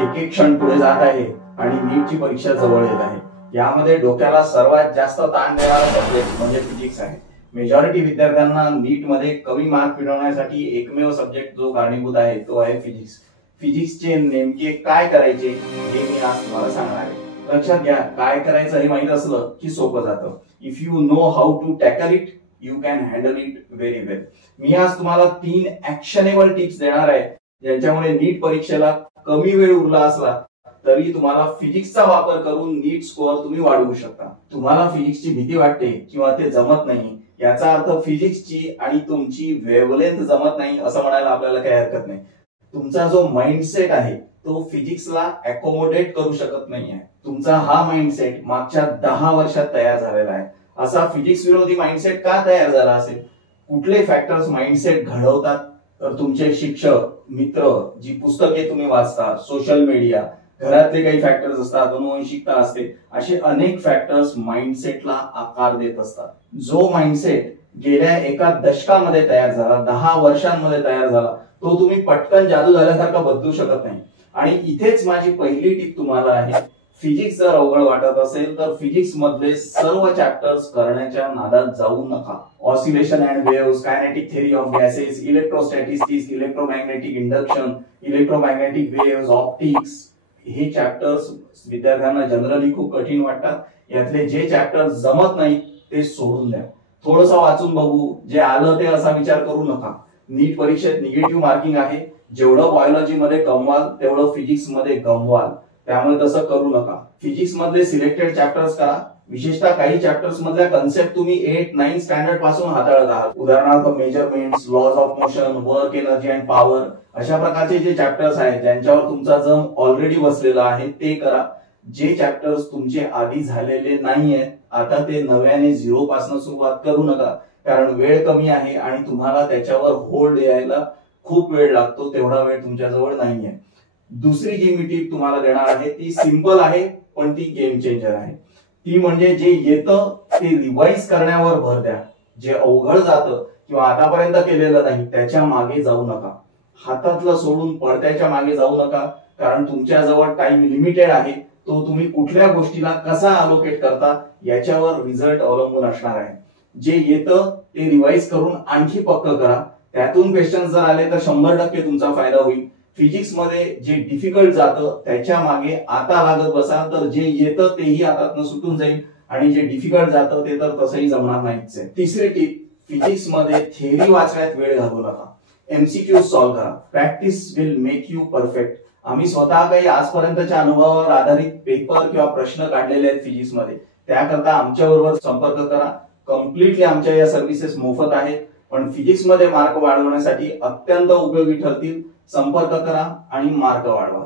एक एक क्षण पुढे जात आहे आणि नीटची परीक्षा जवळ येत आहे। यामध्ये डोक्याला सर्वात जास्त ताण देणारा सब्जेक्ट म्हणजे फिजिक्स आहे। मेजॉरिटी विद्यार्थ्यांना नीट मध्ये कमी मार्क मिळवण्यासाठी एकमेव सब्जेक्ट जो कारणीभूत आहे तो आहे फिजिक्स। फिजिक्सचे नेमके काय करायचे हे मी आज तुम्हाला सांगणार आहे। लक्षात घ्या, काय करायचं हे माहित असलं की सोपं जातं। If you know how to tackle it you can handle it very well. मी आज तुम्हाला 3 ऍक्शनेबल टिप्स देणार आहे ज्यांच्यामुळे नीट परीक्षेला कमी वेळ उरला असला तरी तुम्हाला फिजिक्सचा वापर करून नीट स्कोअर तुम्ही वाढवू शकता। तुम्हाला फिजिक्सची भीती वाटते किंवा ते जमत नाही याचा अर्थ फिजिक्सची आणि तुमची वेव्हलेंथ जमत नाही असं म्हणायला आपल्याला काही हरकत नाही। तुमचा जो माइंडसेट आहे तो फिजिक्सला अकोमोडेट करू शकत नाहीये। तुमचा हा माइंडसेट मागच्या 10 वर्षात तयार झालेला आहे। असा फिजिक्स विरोधी माइंडसेट का तयार झाला असेल? कुठले फॅक्टर्स माइंडसेट घडवतात? तर तुमचे शिक्षक, मित्र, जी पुस्तके तुम्ही वाचता, सोशल मीडिया, घरातले काही फॅक्टर्स असतात, अनुवंशिकता असते, असे अनेक फॅक्टर्स माइंडसेटला आकार देत असतात। जो माइंडसेट गेल्या एका दशकामध्ये तयार झाला, 10 वर्षांमध्ये तयार झाला, तो तुम्ही पटकन जादू झाल्यासारखा बदलू शकत नाही। आणि इथेच माझी पहिली टिप तुम्हाला आहे, फिजिक्स जर अवघड वाटत असेल तर फिजिक्स मधले सर्व चॅप्टर्स करण्याच्या नादात जाऊ नका। Oscillation and waves, kinetic theory of gases, electrostatistics, electromagnetic induction, electromagnetic waves, optics, हे चॅप्टर्स विद्यार्थ्यांना जनरली खूप कठीण वाटतात। यातले जे चॅप्टर्स जमत नाही ते सोडून द्या। थोडंसं वाचून बघू, जे आलं ते असा विचार करू नका। नीट परीक्षेत निगेटिव्ह मार्किंग आहे, जेवढं बायोलॉजी मध्ये कमवाल तेवढं फिजिक्स मध्ये गमवाल, त्यामुळे तसं करू नका। फिजिक्स मधले सिलेक्टेड चॅप्टर्स करा। विशेषतः काही चॅप्टर्स मधल्या कन्सेप्ट तुम्ही 8, 9 स्टँडर्ड पासून हाताळत आहात। उदाहरणार्थ measurements, laws of motion, work, energy and power, अशा प्रकारचे जे चॅप्टर्स आहेत ज्यांच्यावर तुमचा जम ऑलरेडी बसलेला आहे ते करा। जे चॅप्टर्स तुमचे आधी झालेले नाहीयेत आता ते नव्याने 0 पासून सुरुवात करू नका, कारण वेळ कमी आहे आणि तुम्हाला त्याच्यावर होल्ड यायला खूप वेळ लागतो, तेवढा वेळ तुमच्याजवळ नाहीये। दुसरी जी मी टिप तुम्हाला देणार आहे ती सिंपल आहे पण ती गेम चेंजर आहे। ती म्हणजे जे येतं ते रिवाइज करण्यावर भर द्या। जे अवघड जातं किंवा आतापर्यंत केलेलं नाही त्याच्या मागे जाऊ नका। हातातलं सोडून पडद्याच्या मागे जाऊ नका, कारण तुमच्याजवळ टाइम लिमिटेड आहे। तो तुम्ही कुठल्या गोष्टीला कसा अलोकेट करता याच्यावर रिझल्ट अवलंबून असणार आहे। जे येतं ते रिवाइज करून आणखी पक्क करा। त्यातून क्वेश्चन जर आले तर 100% तुमचा फायदा होईल। फिजिक्स मध्ये जे डिफिकल्ट जातं त्याच्या मागे आता लागत बसाल तर जे येतं तेही हातातनं सुटून जाईल आणि जे डिफिकल्ट जातं ते तर तसंही जमणार नाहीच आहे। तिसरी टिप, फिजिक्स मध्ये थिअरी वाचण्यात वेळ घालवू नका। एमसीक्यू सॉल्व्ह करा। Practice will make you perfect. आम्ही स्वतः काही आजपर्यंतच्या अनुभवावर आधारित पेपर किंवा प्रश्न काढलेले आहेत फिजिक्स मध्ये, त्याकरता आमच्या बरोबर संपर्क करा। कम्प्लिटली आमच्या या सर्व्हिसेस मोफत आहेत, पण फिजिक्स मध्ये मार्क वाढवण्यासाठी अत्यंत उपयोगी ठरतील। संपर्क करा आणि मार्क वाढवा।